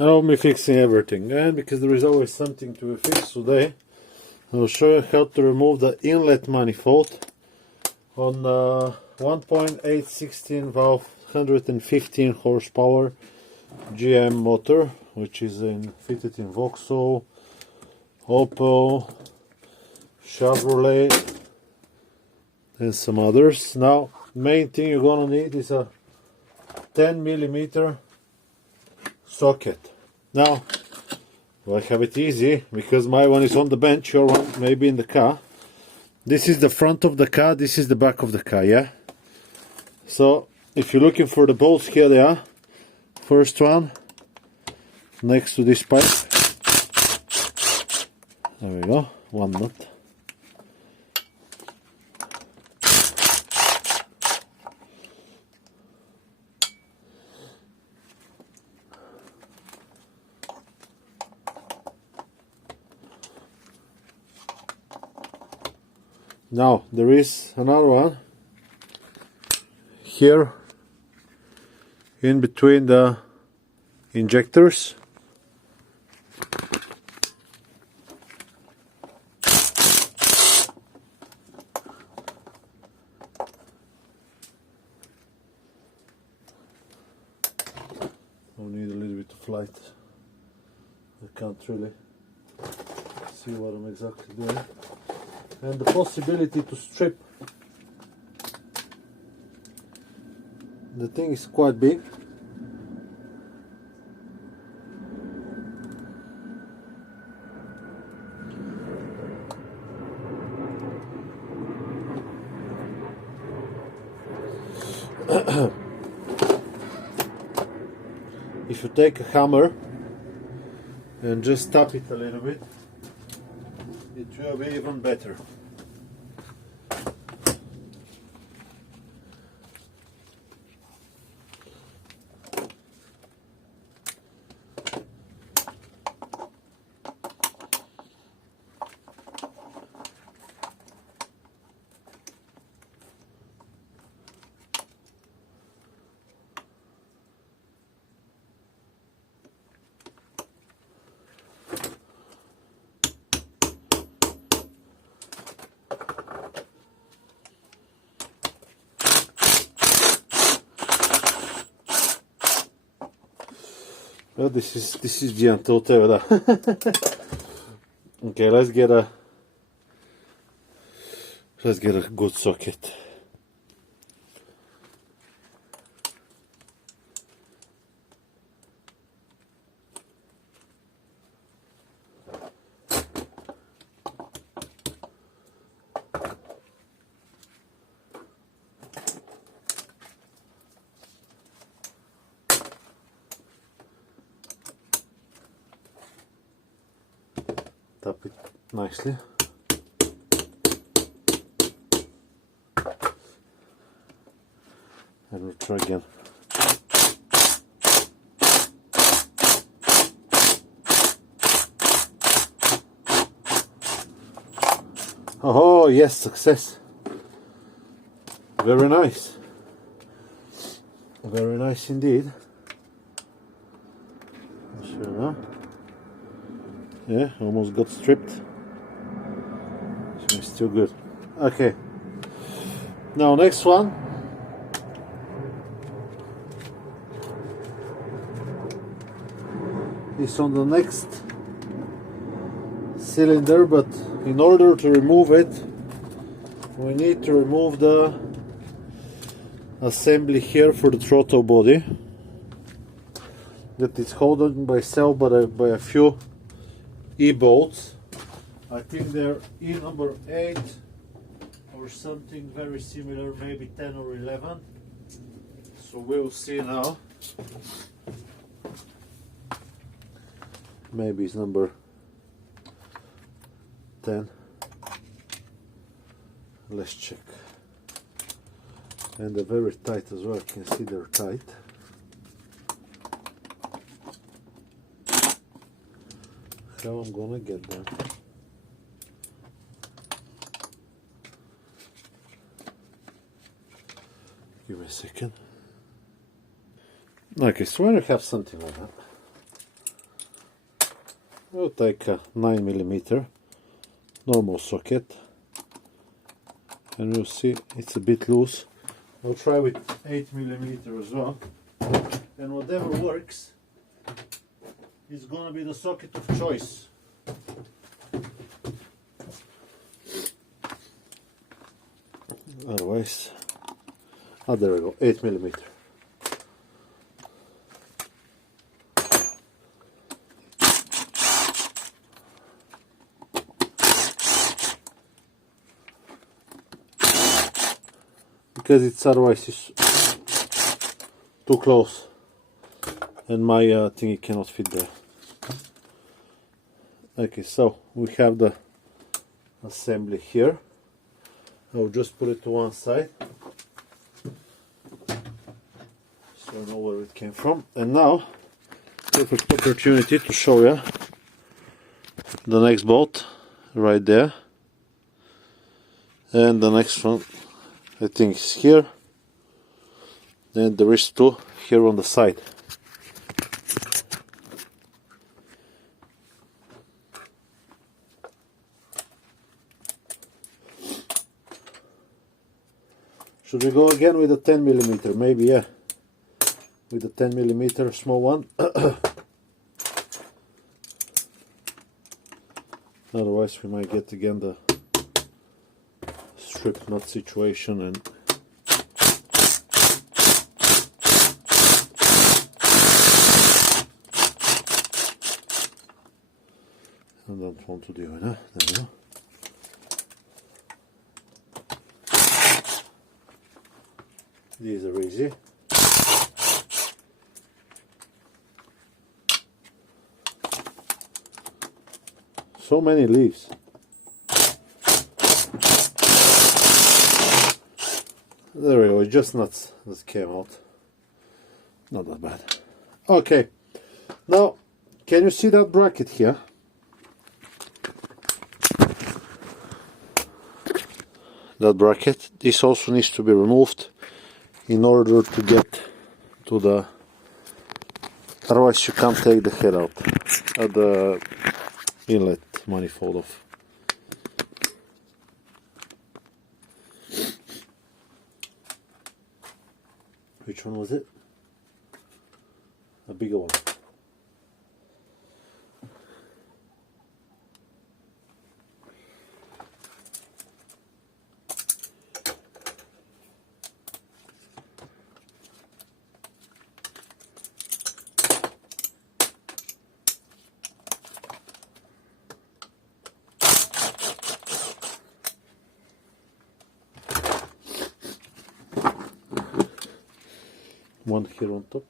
I'll be fixing everything, and because there is always something to fix today, I'll show you how to remove the inlet manifold on 1.816 valve 115 horsepower GM motor, which is fitted in Vauxhall, Opel, Chevrolet and some others. Now, main thing you're gonna need is a 10mm socket. Now, I have it easy because my one is on the bench, your one maybe in the car. This is the front of the car, this is the back of the car, yeah? So, if you're looking for the bolts, here they are. First one, next to this pipe. There we go, one nut. Now there is another one here in between the injectors. I need a little bit of light. I can't really see what I'm exactly doing. And the possibility to strip. The thing is quite big. If you take a hammer and just tap it a little bit, it will be even better. Well, this is the Automotive. Okay, let's get a good socket. Tap it nicely. And we'll try again. Oh yes, success. Very nice. Very nice indeed. Sure now. Yeah, almost got stripped. So it's still good. Okay. Now next one. Is on the next cylinder, but in order to remove it, we need to remove the assembly here for the throttle body that is held by itself by a few E-bolts. I think they're E number 8 or something very similar, maybe 10 or 11. So we'll see now. Maybe it's number 10. Let's check. And they're very tight as well. You can see they're tight. How I'm gonna get them? Give me a second. Okay, so when you have something like that, We'll take a 9mm normal socket, and you'll see it's a bit loose. I'll try with 8mm as well, and whatever works is gonna be the socket of choice. Otherwise, oh, there we go, 8mm. Because it's otherwise it's too close, and my thingy cannot fit there. Okay, so we have the assembly here. I'll just put it to one side so I know where it came from. And now, perfect opportunity to show you the next bolt right there, and the next one I think is here. Then there is two here on the side. Should we go again with a 10mm? Maybe, yeah. With a 10mm small one. Otherwise we might get again the strip knot situation, and I don't want to do it, huh? There we go. These are easy. So many leaves. There we go, it's just nuts that came out. Not that bad. Okay, now can you see that bracket here? That bracket, this also needs to be removed in order to get to the, otherwise you can't take the head out, the inlet manifold off. Which one was it? A bigger one. One here on top.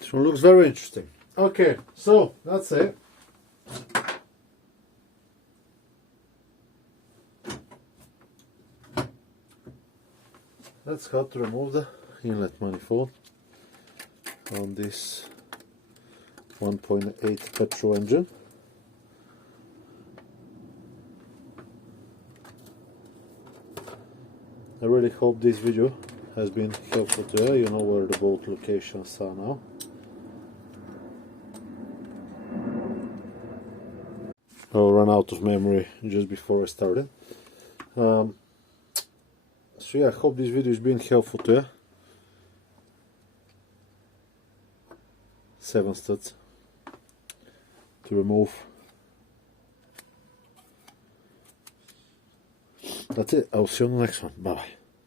This one looks very interesting. Okay, so that's it. That's how to remove the inlet manifold on this 1.8 petrol engine. I really hope this video has been helpful to you. You know where the bolt locations are now. I ran out of memory just before I started. So yeah, I hope this video has been helpful to you. 7 studs to remove. That's it. I'll see you on the next one. Bye bye.